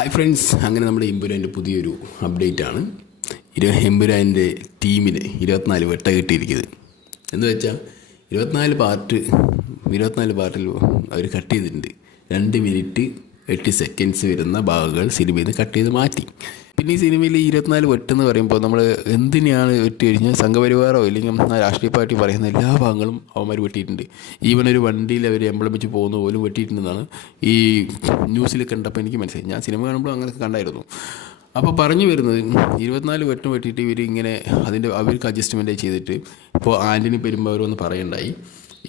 Hi friends അങ്ങനെ നമ്മുടെ എമ്പുരാന്റെ പുതിയൊരു അപ്ഡേറ്റ് ആണ്. ഇരു എമ്പുരാന്റെ ടീമിന് ഇരുപത്തിനാല് വെട്ട കിട്ടിയിരിക്കുന്നത്. എന്ന് വെച്ചാൽ ഇരുപത്തിനാല് പാർട്ട് ഇരുപത്തിനാല് പാർട്ടിൽ അവർ കട്ട് ചെയ്തിട്ടുണ്ട്. രണ്ട് മിനിറ്റ് എട്ട് സെക്കൻഡ്സ് വരുന്ന ഭാഗങ്ങൾ സിനിമയിൽ നിന്ന് കട്ട് ചെയ്ത് മാറ്റി. പിന്നെ ഈ സിനിമയിൽ ഈ ഇരുപത്തിനാല് വെട്ടെന്ന് പറയുമ്പോൾ നമ്മൾ എന്തിനാണ് വെട്ടി കഴിഞ്ഞാൽ സംഘപരിവാറോ ഇല്ലെങ്കിൽ രാഷ്ട്രീയ പാർട്ടി പറയുന്ന എല്ലാ ഭാഗങ്ങളും അവന്മാർ വെട്ടിയിട്ടുണ്ട്. ഈവൻ ഒരു വണ്ടിയിൽ അവർ എംബ്ലം വെച്ച് പോകുന്ന പോലും വെട്ടിയിട്ടുണ്ടെന്നാണ് ഈ ന്യൂസിൽ കണ്ടപ്പോൾ എനിക്ക് മനസ്സിലായി. ഞാൻ സിനിമ കാണുമ്പോൾ അങ്ങനെയൊക്കെ കണ്ടായിരുന്നു. അപ്പോൾ പറഞ്ഞു വരുന്നത് ഇരുപത്തിനാല് വെട്ടം വെട്ടിയിട്ട് ഇവർ ഇങ്ങനെ അതിന്റെ അവർക്ക് അഡ്ജസ്റ്റ്മെന്റ് ചെയ്തിട്ട് ഇപ്പോൾ ആന്റണി പെരുമ്പാവൂർ ഒന്ന് പറയണ്ടായി.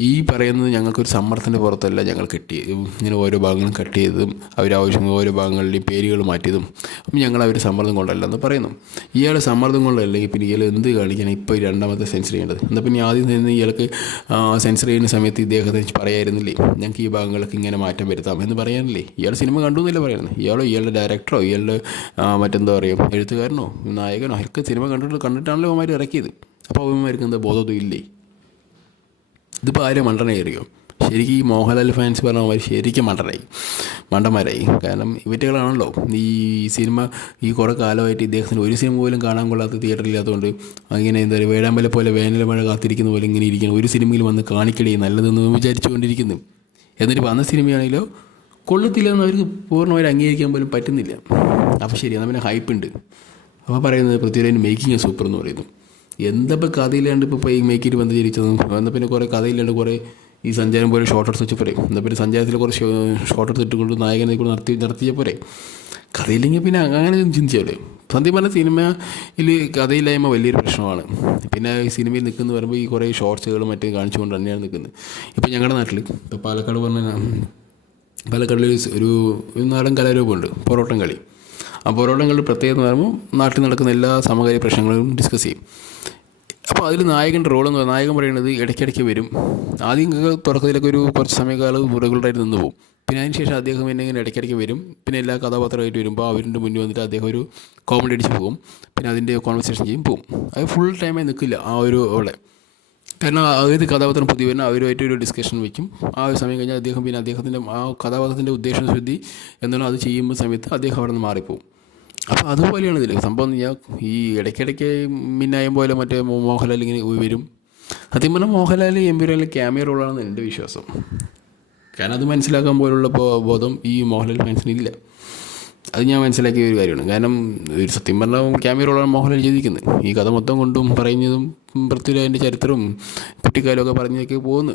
ഈ പറയുന്നത് ഞങ്ങൾക്കൊരു സമ്മർദ്ദത്തിന്റെ പുറത്തല്ല. ഞങ്ങൾ കെട്ടി ഇങ്ങനെ ഓരോ ഭാഗങ്ങളും കട്ട് ചെയ്തതും അവരാവശ്യം ഓരോ ഭാഗങ്ങളിലെയും പേരുകൾ മാറ്റിയതും അപ്പം ഞങ്ങൾ അവർ സമ്മർദ്ദം കൊണ്ടല്ല എന്ന് പറയുന്നു. ഇയാൾ സമ്മർദ്ദം കൊണ്ടല്ലെങ്കിൽ പിന്നെ ഇയാൾ എന്ത് കാണിക്കണം ഇപ്പോൾ രണ്ടാമത്തെ സെൻസർ ചെയ്യേണ്ടത്? എന്നാൽ പിന്നെ ആദ്യം തന്നെ ഇയാൾക്ക് സെൻസർ ചെയ്യുന്ന സമയത്ത് ഇദ്ദേഹത്തെ പറയായിരുന്നില്ലേ ഞങ്ങൾക്ക് ഈ ഭാഗങ്ങൾക്ക് ഇങ്ങനെ മാറ്റം വരുത്താം എന്ന് പറയാനില്ലേ? ഇയാൾ സിനിമ കണ്ടു എന്നല്ലേ പറയുന്നത്? ഇയാളോ ഇയാളുടെ ഡയറക്ടറോ ഇയാളുടെ മറ്റെന്താ പറയുക എഴുത്തുകാരനോ നായകനോ ഒക്കെ സിനിമ കണ്ടിട്ട് കണ്ടിട്ടാണല്ലോ അവന്മാർ ഇറക്കിയത്. അപ്പോൾ അവന്മാർക്ക് എന്താ ബോധമൊന്നും ഇല്ലേ? ഇതിപ്പോൾ ആരും മണ്ടനെ അറിയോ ശരിക്കും ഈ മോഹൻലാൽ ഫാൻസ് പറഞ്ഞ മാതിരി ശരിക്കും മണ്ടനായി. മണ്ടന്മാരായി. കാരണം ഇവറ്റകളാണല്ലോ. ഈ സിനിമ ഈ കുറേ കാലമായിട്ട് ഇദ്ദേഹത്തിന് ഒരു സിനിമ പോലും കാണാൻ കൊള്ളാത്ത തിയേറ്ററില്ലാത്തതുകൊണ്ട് അങ്ങനെ എന്താ പറയുക വേടാമ്പല പോലെ വേനൽ മഴ കാത്തിരിക്കുന്ന പോലെ ഇങ്ങനെ ഇരിക്കുന്നു ഒരു സിനിമയിൽ വന്ന് കാണിക്കടി നല്ലതെന്ന് വിചാരിച്ചുകൊണ്ടിരിക്കുന്നു. എന്നിട്ട് വന്ന സിനിമയാണെങ്കിലോ കൊള്ളത്തില്ലെന്ന് അവർക്ക് പൂർണമായിട്ട് അംഗീകരിക്കാൻ പോലും പറ്റുന്നില്ല. അപ്പോൾ ശരി എന്നാൽ പിന്നെ ഹൈപ്പ് ഉണ്ട്. അപ്പോൾ പറയുന്നത് പൃഥ്വിരാജിന്റെ മേക്കിംഗ് സൂപ്പർ എന്ന് പറയുന്നു. എന്തപ്പോൾ കഥയില്ലാണ്ട് ഇപ്പോൾ ഈ മേക്കിട്ട് വന്ന് ചിരിച്ചതും എന്നാൽ പിന്നെ കുറേ കഥയില്ലാണ്ട് കുറേ ഈ സഞ്ചാരം പോലെ ഷോർട്ട് എടുത്ത് വെച്ച് പോരെ. എന്നാൽ പിന്നെ സഞ്ചാരത്തിൽ കുറേ ഷോർട്ട് എടുത്ത് ഇട്ടുകൊണ്ട് നായകനെ കൂടെ നടത്തി നടത്തിയ പോരെ. കഥയില്ലെങ്കിൽ പിന്നെ അങ്ങനെ ചിന്തിച്ചാലേ. സത്യം പറഞ്ഞ സിനിമയിൽ കഥയില്ലായ്മ വലിയൊരു പ്രശ്നമാണ്. പിന്നെ ഈ സിനിമയിൽ നിൽക്കുന്നു പറയുമ്പോൾ ഈ കുറേ ഷോർട്സുകൾ മറ്റും കാണിച്ചുകൊണ്ട് തന്നെയാണ് നിൽക്കുന്നത്. ഇപ്പോൾ ഞങ്ങളുടെ നാട്ടിൽ ഇപ്പോൾ പാലക്കാട് പറഞ്ഞ പാലക്കാടിൽ ഒരു നാടൻ കലാരൂപമുണ്ട് പൊറോട്ടം കളി. പൊറോട്ടം കളി പ്രത്യേകത എന്ന് പറയുമ്പോൾ നാട്ടിൽ നടക്കുന്ന എല്ലാ സമകാലിക പ്രശ്നങ്ങളും ഡിസ്കസ് ചെയ്യും. അപ്പോൾ അതിൽ നായകന്റെ റോൾ എന്ന് പറയുന്നത് നായകൻ പറയുന്നത് ഇടയ്ക്കിടയ്ക്ക് വരും. ആദ്യം തുടക്കത്തിലൊക്കെ ഒരു കുറച്ച് സമയകാലം റെഗുലറായിട്ട് നിന്ന് പോകും. പിന്നെ അതിന് ശേഷം അദ്ദേഹം എന്നെ ഇങ്ങനെ ഇടയ്ക്കിടയ്ക്ക് വരും. പിന്നെ എല്ലാ കഥാപാത്രമായിട്ട് വരുമ്പോൾ അവരുടെ മുന്നിൽ വന്നിട്ട് അദ്ദേഹം ഒരു കോമഡി അടിച്ച് പോകും. പിന്നെ അതിന്റെ കോൺവെർസേഷൻ ചെയ്യും പോകും. അത് ഫുൾ ടൈമായി നിൽക്കില്ല ആ ഒരു അവിടെ കാരണം ഏത് കഥാപാത്രം പുതിയ വരുന്ന അവരുമായിട്ട് ഒരു ഡിസ്കഷൻ വയ്ക്കും. ആ ഒരു സമയം കഴിഞ്ഞാൽ അദ്ദേഹം പിന്നെ അദ്ദേഹത്തിന്റെ ആ കഥാപാത്രത്തിന്റെ ഉദ്ദേശം ശുദ്ധി എന്നാലും അത് ചെയ്യുമ്പോൾ സമയത്ത് അദ്ദേഹം അവിടെ നിന്ന് മാറിപ്പോവും. അപ്പോൾ അതുപോലെയാണ് ഇതിൽ സംഭവം എന്ന് ഞാൻ ഈ ഇടയ്ക്കിടയ്ക്ക് മിന്നായം പോലെ മറ്റേ മോഹൻലാൽ ഇങ്ങനെ വരും. സത്യം പറഞ്ഞാൽ മോഹൻലാൽ എംപുരാനിൽ ക്യാമിയ റോളാണെന്ന് എന്റെ വിശ്വാസം. കാരണം അത് മനസ്സിലാക്കാൻ പോലുള്ള ബോധം ഈ മോഹൻലാൽ ഫാൻസിന് ഇല്ല. അത് ഞാൻ മനസ്സിലാക്കിയ ഒരു കാര്യമാണ്. കാരണം ഒരു സത്യം പറഞ്ഞാൽ ക്യാമിയ റോളാണ് മോഹൻലാൽ ചെയ്തിരിക്കുന്നത്. ഈ കഥ മൊത്തം കൊണ്ടും പറയുന്നതും പൃഥ്വിരാജിന്റെ ചരിത്രവും കുട്ടിക്കാലമൊക്കെ പറഞ്ഞൊക്കെ പോകുന്നു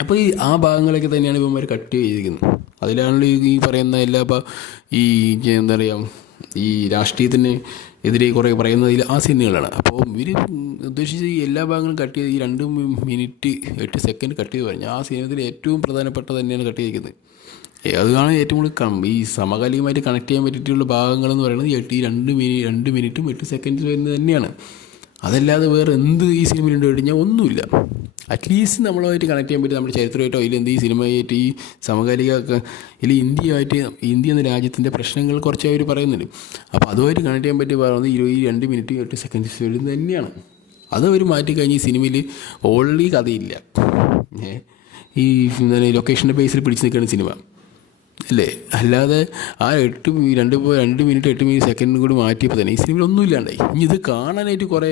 അപ്പോൾ ഈ ആ ഭാഗങ്ങളൊക്കെ തന്നെയാണ് ഇവന്മാർ കട്ട് ചെയ്തിരിക്കുന്നത്. അതിലാണല്ലോ ഈ- പറയുന്ന എല്ലാ ഇപ്പോൾ ഈ എന്താ പറയുക ഈ രാഷ്ട്രീയത്തിന് എതിരെ കുറേ പറയുന്നതിൽ ആ സിനിമകളാണ് അപ്പോൾ ഇവർ ഉദ്ദേശിച്ച ഈ എല്ലാ ഭാഗങ്ങളും കട്ട് ചെയ്ത് ഈ രണ്ട് മിനിറ്റ് എട്ട് സെക്കൻഡ് കട്ട് ചെയ്ത് പറഞ്ഞു ആ സിനിമത്തിൽ ഏറ്റവും പ്രധാനപ്പെട്ട തന്നെയാണ് കട്ട് ചെയ്തിരിക്കുന്നത്. അതാണ് ഏറ്റവും കൂടുതൽ ഈ സമകാലികമായിട്ട് കണക്ട് ചെയ്യാൻ പറ്റിയിട്ടുള്ള ഭാഗങ്ങൾ എന്ന് പറയുന്നത് എട്ട് ഈ രണ്ട് മിനി രണ്ട് മിനിറ്റും എട്ട് സെക്കൻഡ്സ് വരുന്നത് തന്നെയാണ്. അതല്ലാതെ വേറെ എന്ത് ഈ സിനിമയിലുണ്ട് കഴിഞ്ഞാൽ ഒന്നുമില്ല. അറ്റ്ലീസ്റ്റ് നമ്മളുമായിട്ട് കണക്ട് ചെയ്യാൻ പറ്റും നമ്മുടെ ചരിത്രമായിട്ടോ ഇല്ല ഈ സിനിമയായിട്ട് ഈ സമകാലിക ഇല്ലെങ്കിൽ ഇല്ല ഇന്ത്യയായിട്ട് ഇന്ത്യ എന്ന രാജ്യത്തിന്റെ പ്രശ്നങ്ങൾ കുറച്ച് അവർ പറയുന്നുണ്ട്. അപ്പോൾ അതുമായിട്ട് കണക്ട് ചെയ്യാൻ പറ്റി പറയുന്നത് ഇരുപത് രണ്ട് മിനിറ്റ് എട്ട് സെക്കൻഡ് വരുന്നത് തന്നെയാണ്. അത് അവർ മാറ്റിക്കഴിഞ്ഞ് ഈ സിനിമയിൽ ഓൾറെഡി കഥയില്ല. ഈ ലൊക്കേഷന്റെ ബേസിൽ പിടിച്ച് നിൽക്കുന്ന സിനിമ അല്ലേ അല്ലാതെ ആ എട്ട് രണ്ട് രണ്ട് മിനിറ്റ് എട്ട് മിനിറ്റ് സെക്കൻഡും കൂടി മാറ്റിയപ്പോൾ തന്നെ ഈ സിനിമയിൽ ഒന്നും ഇല്ലാണ്ടായി. ഇനി ഇത് കാണാനായിട്ട് കുറേ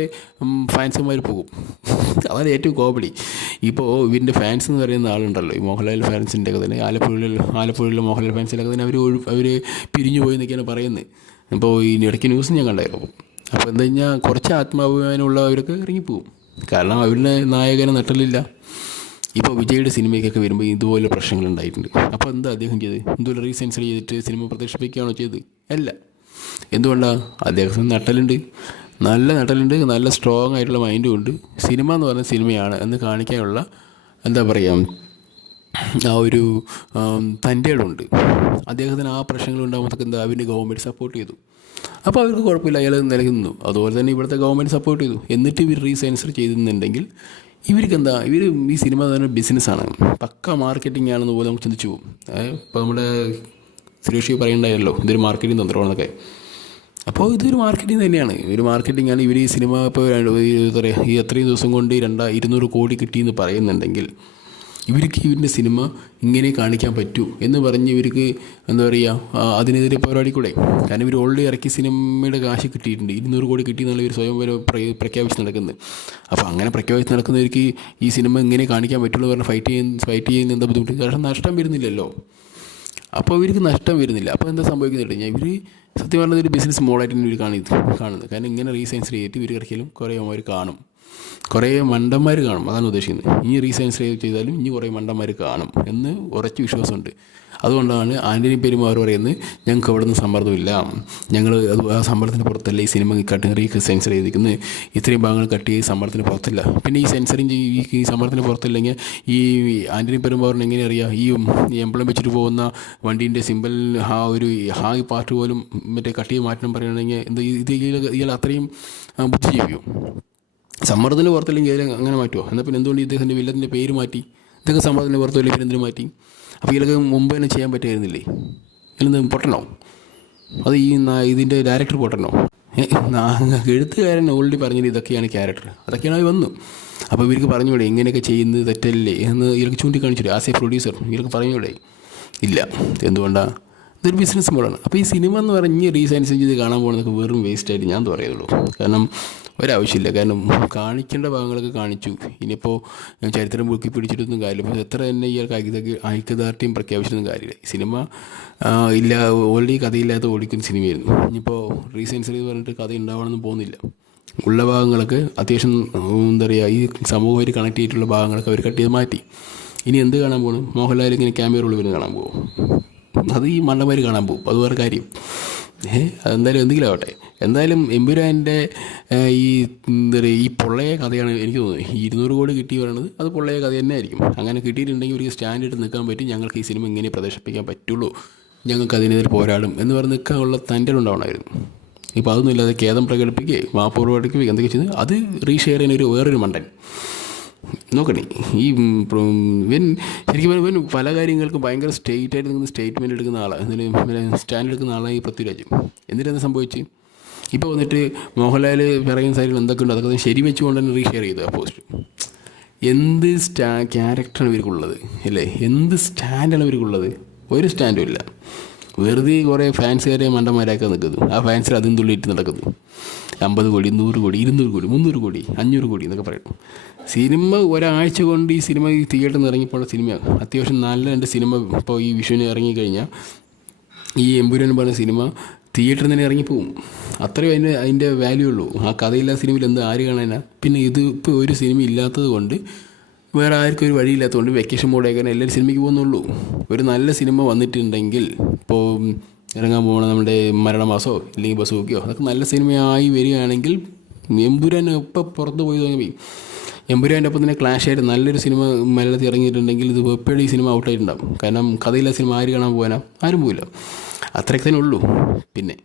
ഫാൻസുമാർ പോകും. അതാണ് ഏറ്റവും കോമഡി. ഇപ്പോൾ ഇവന്റെ ഫാൻസ് എന്ന് പറയുന്ന ആളുണ്ടല്ലോ ഈ മോഹൻലാൽ ഫാൻസിന്റെ ഒക്കെ തന്നെ. ആലപ്പുഴയിൽ ആലപ്പുഴയിലെ മോഹൻലാൽ ഫാൻസിലൊക്കെ തന്നെ അവർ അവർ പിരിഞ്ഞു പോയി എന്നൊക്കെയാണ് പറയുന്നത്. ഇപ്പോൾ ഈ ഇടയ്ക്ക് ന്യൂസ് ഞാൻ കണ്ടായിരുന്നു അപ്പോൾ എന്താ കഴിഞ്ഞാൽ കുറച്ച് ആത്മാഭിമാനമുള്ളവരൊക്കെ ഇറങ്ങിപ്പോവും കാരണം അവരുടെ നായകനെ നട്ടലില്ല. ഇപ്പോൾ വിജയുടെ സിനിമയ്ക്കൊക്കെ വരുമ്പോൾ ഇതുപോലെ പ്രശ്നങ്ങൾ ഉണ്ടായിട്ടുണ്ട്. അപ്പോൾ എന്താ അദ്ദേഹം ചെയ്ത് എന്തുപോലെ റീസെൻസർ ചെയ്തിട്ട് സിനിമ പ്രദർശിപ്പിക്കുകയാണോ ചെയ്ത് അല്ല. എന്തുകൊണ്ടാണ് അദ്ദേഹത്തിന് നട്ടലുണ്ട്. നല്ല നട്ടലുണ്ട് നല്ല സ്ട്രോങ് ആയിട്ടുള്ള മൈൻഡും ഉണ്ട്. സിനിമ എന്ന് പറഞ്ഞ സിനിമയാണ് എന്ന് കാണിക്കാനുള്ള എന്താ പറയുക ആ ഒരു തന്റെ ഇടമുണ്ട് അദ്ദേഹത്തിന് ആ പ്രശ്നങ്ങൾ ഉണ്ടാകുമ്പോഴത്തേക്ക് എന്താ? അവന്റെ ഗവൺമെന്റ് സപ്പോർട്ട് ചെയ്തു. അപ്പോൾ അവർക്ക് കുഴപ്പമില്ല. അയാൾ നിലനിന്നു അതുപോലെ തന്നെ ഇവിടുത്തെ ഗവൺമെന്റ് സപ്പോർട്ട് ചെയ്തു. എന്നിട്ട് ഇവർ റീസെൻസർ ചെയ്തിരുന്നുണ്ടെങ്കിൽ ഇവർക്ക് എന്താ ഇവർ ഈ സിനിമ തന്നെ ബിസിനസ്സാണ്. പക്ക മാർക്കറ്റിംഗ് ആണെന്ന് പോലെ നമുക്ക് ചിന്തിച്ചു പോകും. ഇപ്പോൾ നമ്മുടെ സുരേഷ് പറയണ്ടായല്ലോ ഇതൊരു മാർക്കറ്റിംഗ് തന്ത്രമാണെന്നൊക്കെ. അപ്പോൾ ഇതൊരു മാർക്കറ്റിംഗ് തന്നെയാണ്. ഒരു മാർക്കറ്റിംഗ് ആണ് ഇവർ ഈ സിനിമ ഇപ്പോൾ എന്താ പറയുക ഈ എത്രയും ദിവസം കൊണ്ട് രണ്ടാ ഇരുന്നൂറ് കോടി കിട്ടിയെന്ന് പറയുന്നുണ്ടെങ്കിൽ ഇവർക്ക് ഇവരുടെ സിനിമ ഇങ്ങനെ കാണിക്കാൻ പറ്റൂ എന്ന് പറഞ്ഞ് ഇവർക്ക് എന്താ പറയുക അതിനെതിരെ പോരാടിക്കൂടെ കാരണം ഇവർ ഓൾറെഡി ഇറക്കി സിനിമയുടെ കാശ് കിട്ടിയിട്ടുണ്ട്. ഇരുന്നൂറ് കോടി കിട്ടി എന്നുള്ള ഇവർ സ്വയം പ്രഖ്യാപിച്ച് നടക്കുന്നത്. അപ്പോൾ അങ്ങനെ പ്രഖ്യാപിച്ച് നടക്കുന്നവർക്ക് ഈ സിനിമ ഇങ്ങനെ കാണിക്കാൻ പറ്റുള്ളൂ പറഞ്ഞ് ഫൈറ്റ് ചെയ്യുന്ന ഫൈറ്റ് ചെയ്യുന്ന എന്താ ബുദ്ധിമുട്ട്? കാരണം നഷ്ടം വരുന്നില്ലല്ലോ. അപ്പോൾ ഇവർക്ക് നഷ്ടം വരുന്നില്ല. അപ്പോൾ എന്താ സംഭവിക്കുന്നത് കഴിഞ്ഞാൽ ഇവർ സത്യം പറഞ്ഞത് ഒരു ബിസിനസ് മോഡായിട്ട് ഇവർ കാണുന്നത്. കാണുന്നത്. കാരണം ഇങ്ങനെ റീസെൻസ് ചെയ്തിട്ട് ഇവർ ഇറക്കിയാലും കുറേ അവർ കാണും. കുറേ മണ്ടന്മാർ കാണും. അതാണ് ഉദ്ദേശിക്കുന്നത്. ഇനി റീസൈൻസ് ചെയ്താലും ഇനി കുറേ മണ്ടന്മാർ കാണും എന്ന് ഉറച്ച് വിശ്വാസമുണ്ട്. അതുകൊണ്ടാണ് ആന്റണി പെരുമാർ പറയുന്നത് ഞങ്ങൾക്ക് അവിടെ നിന്ന് സമ്മർദ്ദമില്ല. ഞങ്ങൾ അത് ആ സമ്മർദ്ദത്തിന് പുറത്തല്ല ഈ സിനിമ കട്ടിങ്ങറി സെൻസർ ചെയ്തിരിക്കുന്നത്. ഇത്രയും ഭാഗങ്ങൾ കട്ട് ചെയ്ത് സമ്മർദ്ദത്തിന് പുറത്തില്ല. പിന്നെ ഈ സെൻസറിങ് ഈ സമ്മർദ്ദത്തിന് പുറത്തില്ലെങ്കിൽ ഈ ആന്റണി പെരുമാറിന് എങ്ങനെ അറിയാം? ഈ എംബ്ലം വെച്ചിട്ട് പോകുന്ന വണ്ടീന്റെ സിമ്പിൾ ആ ഒരു ഹാ പാർട്ട് പോലും മറ്റേ കട്ട് ചെയ്ത് മാറ്റണം പറയുകയാണെങ്കിൽ എന്താ ഇത് ഇയാൾ അത്രയും ആ, ബുദ്ധിജീവിയോ സമ്മർദ്ദത്തിന് പുറത്തില്ലെങ്കിൽ അങ്ങനെ മാറ്റുമോ എന്നാൽ പിന്നെ എന്തുകൊണ്ട് ഇദ്ദേഹത്തിന്റെ വില്ലത്തിന്റെ പേര് മാറ്റി? ഇതൊക്കെ സമ്മർദ്ദത്തിന് പുറത്തല്ലേ പിന്നെ എന്തിനു മാറ്റി? അപ്പോൾ ഇതൊക്കെ മുമ്പ് തന്നെ ചെയ്യാൻ പറ്റുമായിരുന്നില്ലേ? ഇതിലെന്ത് പൊട്ടണോ? അത് ഈ ഇതിന്റെ ഡയറക്ടർ പൊട്ടണോ? എഴുത്തുകാരൻ ഓൾറെഡി പറഞ്ഞത് ഇതൊക്കെയാണ് ക്യാരക്ടർ അതൊക്കെയാണ് അത് വന്നു. അപ്പോൾ ഇവർക്ക് പറഞ്ഞൂടെ ഇങ്ങനെയൊക്കെ ചെയ്യുന്നത് തെറ്റല്ലേ എന്ന് ഇവർക്ക് ചൂണ്ടിക്കാണിച്ചു ആസ് എ പ്രൊഡ്യൂസർ ഇവർക്ക് പറഞ്ഞൂടെ ഇല്ല. എന്തുകൊണ്ടാണ് ഇതൊരു ബിസിനസ് മോഡാണ് അപ്പോൾ ഈ സിനിമ എന്ന് പറഞ്ഞ് റീസൈൻസ് ചെയ്ത് കാണാൻ പോകുന്നതൊക്കെ വെറും വേസ്റ്റ് ആയിട്ട് ഞാൻ പറയുള്ളൂ കാരണം ഒരാവശ്യമില്ല. കാരണം കാണിക്കേണ്ട ഭാഗങ്ങളൊക്കെ കാണിച്ചു. ഇനിയിപ്പോൾ ചരിത്രം പൊക്കി പിടിച്ചിട്ടൊന്നും കാര്യമില്ല. ഇപ്പോൾ എത്ര തന്നെ ഇയാൾക്ക് ഐക്യത ഐക്യദാർഢ്യം പ്രഖ്യാപിച്ചൊന്നും കാര്യമില്ല. സിനിമ ഇല്ല ഓൾറെഡി കഥയില്ലാത്ത ഓടിക്കുന്ന സിനിമയായിരുന്നു. ഇനിയിപ്പോൾ റീസൈൻസ് ചെയ്ത് പറഞ്ഞിട്ട് കഥ ഉണ്ടാവണമെന്ന് പോകുന്നില്ല. ഉള്ള ഭാഗങ്ങളൊക്കെ അത്യാവശ്യം എന്താ പറയുക ഈ സമൂഹമായിട്ട് കണക്ട് ചെയ്തിട്ടുള്ള ഭാഗങ്ങളൊക്കെ അവർ കട്ട് ചെയ്ത് മാറ്റി. ഇനി എന്ത് കാണാൻ പോകണം മോഹൻലാൽ ഇങ്ങനെ ക്യാമറ ഉള്ളിൽ വരുന്ന കാണാൻ പോകും അത് ഈ മണ്ണമാർ കാണാൻ പോകും. അത് വേറെ കാര്യം. ഏഹ് അതെന്തായാലും എന്തെങ്കിലും ആവട്ടെ. എന്തായാലും എമ്പുരാന്റെ ഈ എന്താ പറയുക ഈ പൊള്ളയ കഥയാണ് എനിക്ക് തോന്നുന്നത്. ഈ ഇരുന്നൂറ് കോടി കിട്ടി പറയുന്നത് അത് പൊള്ളയ കഥ തന്നെ ആയിരിക്കും അങ്ങനെ കിട്ടിയിട്ടുണ്ടെങ്കിൽ ഒരു സ്റ്റാൻഡ് ഇട്ട് നിൽക്കാൻ പറ്റും. ഞങ്ങൾക്ക് ഈ സിനിമ ഇങ്ങനെ പ്രദർശിപ്പിക്കാൻ പറ്റുള്ളൂ. ഞങ്ങൾക്ക് അതിനെതിരെ പോരാടും എന്ന് പറഞ്ഞ് നിൽക്കാനുള്ള തന്റെ ഉണ്ടാവണമായിരുന്നു. ഇപ്പോൾ അതൊന്നും ഇല്ലാതെ ഖേദം പ്രകടിപ്പിക്കുകയും മാപ്പ് പ്രകടിപ്പിക്കുകയും എന്തൊക്കെ ചെയ്ത് അത് റീഷെയർ ചെയ്യുന്ന ഒരു വേറൊരു മണ്ടൻ. നോക്കണേ ഈ വെൻ ശരിക്കും പറഞ്ഞാൽ ഇവൻ പല കാര്യങ്ങൾക്കും ഭയങ്കര സ്റ്റേറ്റ് ആയിട്ട് നിൽക്കുന്ന സ്റ്റേറ്റ്മെന്റ് എടുക്കുന്ന ആളാണ് എന്തിനും സ്റ്റാൻഡ് എടുക്കുന്ന ആളാണ് ഈ പൃഥ്വിരാജ്. എന്തിനാണ് സംഭവിച്ച്? ഇപ്പോൾ വന്നിട്ട് മോഹൻലാൽ പറയുന്ന സൈഡിൽ എന്തൊക്കെ ഉണ്ട് അതൊക്കെ ശരി വെച്ചുകൊണ്ട് തന്നെ റീഷെയർ ചെയ്തു ആ പോസ്റ്റ് എന്ത് സ്റ്റാ ക്യാരക്ടറാണ് ഇവർക്കുള്ളത് അല്ലേ? എന്ത് സ്റ്റാൻഡാണ് ഇവർക്കുള്ളത്? ഒരു സ്റ്റാൻഡും ഇല്ല. വെറുതെ കുറേ ഫാൻസുകാരെ മണ്ടന്മാരാക്കാൻ നിൽക്കുന്നു. ആ ഫാൻസിൽ അതും തുള്ളിയിട്ട് നടക്കുന്നു. അമ്പത് കോടി നൂറ് കോടി ഇരുന്നൂറ് കോടി മുന്നൂറ് കോടി അഞ്ഞൂറ് കോടി എന്നൊക്കെ പറയും. സിനിമ ഒരാഴ്ച കൊണ്ട് ഈ സിനിമ ഈ തിയേറ്ററിൽ ഇറങ്ങിയപ്പോൾ സിനിമ അത്യാവശ്യം നല്ല രണ്ട് സിനിമ ഇപ്പോൾ ഈ വിഷുവിന് ഇറങ്ങിക്കഴിഞ്ഞാൽ ഈ എമ്പുരാൻ പറഞ്ഞ സിനിമ തിയേറ്ററിൽ നിന്ന് ഇറങ്ങിപ്പോവും. അത്രയും അതിന്റെ അതിന്റെ വാല്യൂ ഉള്ളൂ. ആ കഥയില്ലാത്ത സിനിമയിൽ എന്ത് ആര് കാണാനാ? പിന്നെ ഇത് ഇപ്പോൾ ഒരു സിനിമ ഇല്ലാത്തത് കൊണ്ട് വേറെ ആർക്കും ഒരു വഴിയില്ലാത്തതുകൊണ്ട് വെക്കേഷൻ മോഡേക്കാൻ എല്ലാവരും സിനിമയ്ക്ക് പോകുന്നുള്ളൂ. ഒരു നല്ല സിനിമ വന്നിട്ടുണ്ടെങ്കിൽ ഇപ്പോൾ ഇറങ്ങാൻ പോകണം നമ്മുടെ മരണമാസോ ഇല്ലെങ്കിൽ ബസൂക്കിയോ അതൊക്കെ നല്ല സിനിമയായി വരികയാണെങ്കിൽ എമ്പുരാൻ ഇപ്പോൾ പുറത്ത് പോയി തുടങ്ങി. എമ്പുരാന്റെ ഒപ്പം തന്നെ ക്ലാഷ് ആയിട്ട് നല്ലൊരു സിനിമ മലയാളത്തിൽ ഇറങ്ങിയിട്ടുണ്ടെങ്കിൽ ഇത് എപ്പോഴും ഈ സിനിമ ഔട്ടായിട്ടുണ്ടാകും കാരണം കഥയിലെ സിനിമ ആര് കാണാൻ പോകാനാ ആരും പോയില്ല അത്രയ്ക്ക് തന്നെ ഉള്ളൂ. പിന്നെ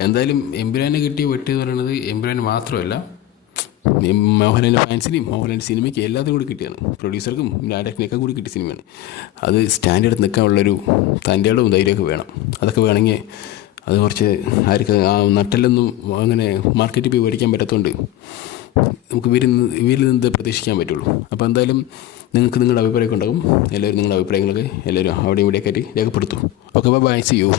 എന്തായാലും എമ്പുരാനെ കിട്ടിയ വെട്ടി എന്ന് പറയുന്നത് എമ്പുരാൻ മാത്രമല്ല മോഹൻലാലിന്റെ ഫാൻസിനെയും മോഹൻലാലിന്റെ സിനിമയ്ക്ക് എല്ലാത്തിനും കൂടി കിട്ടിയാണ് പ്രൊഡ്യൂസർക്കും ഡയറക്ടറിനൊക്കെ കൂടി കിട്ടിയ സിനിമയാണ്. അത് സ്റ്റാൻഡേർഡ് നിൽക്കാനുള്ളൊരു തന്റെ ഇടവും ധൈര്യമൊക്കെ വേണം. അതൊക്കെ വേണമെങ്കിൽ അത് കുറച്ച് ആർക്ക് ആ നട്ടലൊന്നും അങ്ങനെ മാർക്കറ്റിൽ പോയി മേടിക്കാൻ പറ്റാത്തതുകൊണ്ട് നമുക്ക് ഇവരിൽ നിന്ന് ഇവരിൽ നിന്ന് പ്രതീക്ഷിക്കാൻ പറ്റുള്ളൂ. അപ്പോൾ എന്തായാലും നിങ്ങൾക്ക് നിങ്ങളുടെ അഭിപ്രായമൊക്കെ ഉണ്ടാകും. എല്ലാവരും നിങ്ങളുടെ അഭിപ്രായങ്ങളൊക്കെ എല്ലാവരും അവിടെ ഇവിടെയൊക്കെ ആയിട്ട് രേഖപ്പെടുത്തും. Okay bye C U